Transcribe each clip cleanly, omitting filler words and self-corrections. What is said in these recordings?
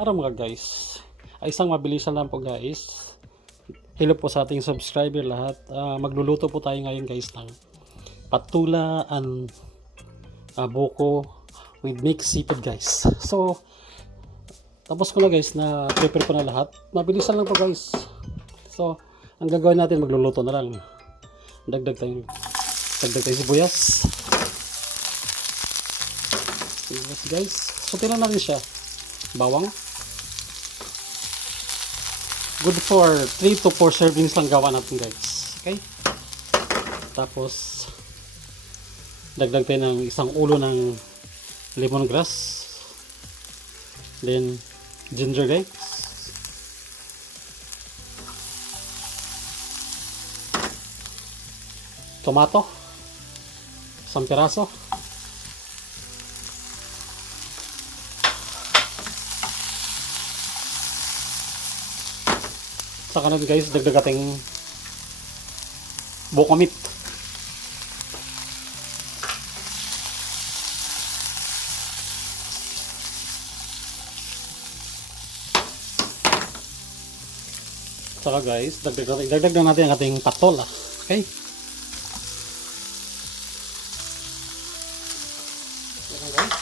Araw mga guys, ay isang mabilisan lang po guys. Hello po sa ating subscriber lahat. Magluluto po tayo ngayon guys ng patula and buko with mixed seafood guys. So, tapos ko na guys na prepare ko na lahat. Mabilisan lang po guys. So, ang gagawin natin magluluto na lang. Dagdag tayo sibuyas. Sibuyas guys. So, tira natin siya. Bawang. Good for 3 to 4 servings lang gawa natin guys. Okay? Tapos dagdag tayo ng isang ulo ng lemongrass. Then ginger guys. Tomato. Isang piraso. Saka na guys, dagdag ating buko meat. Saka guys, dagdag na natin ang ating patola. Okay? Yan guys.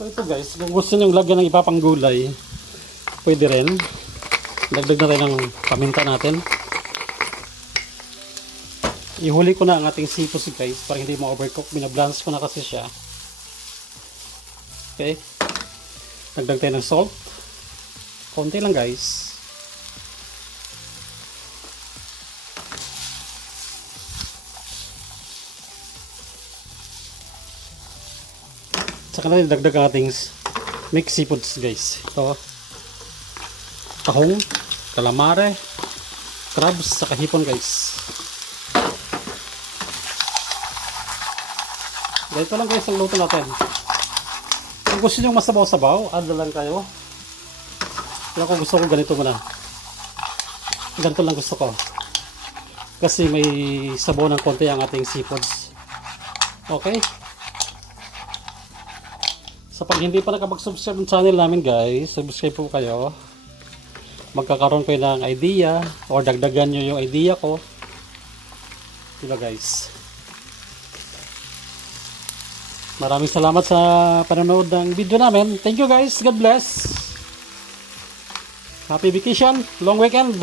So ito guys, kung gusto nyo lagyan ng ipapang gulay, pwede rin. Dagdag na tayo ng paminta natin. Ihuli ko na ang ating seafood guys para hindi ma-overcook. Binabalance ko na kasi siya. Okay. Dagdag tayo ng salt. Konti lang guys. Saka natin dagdag ang ating mixed seafoods guys. Ito, tahong, calamare, crabs, saka hipon guys. Ganito lang guys ang luto natin. Kung gusto nyo masabaw-sabaw, add na lang kayo. Pero kung gusto ko ganito muna. Ganito lang gusto ko. Kasi may sabaw ng konti ang ating seafoods. Okay? So pag hindi pa nakapag-subscribe ng channel namin guys, subscribe po kayo. Magkakaroon kayo ng idea or dagdagan nyo yung idea ko. Diba guys? Maraming salamat sa panonood ng video namin. Thank you guys. God bless. Happy vacation. Long weekend.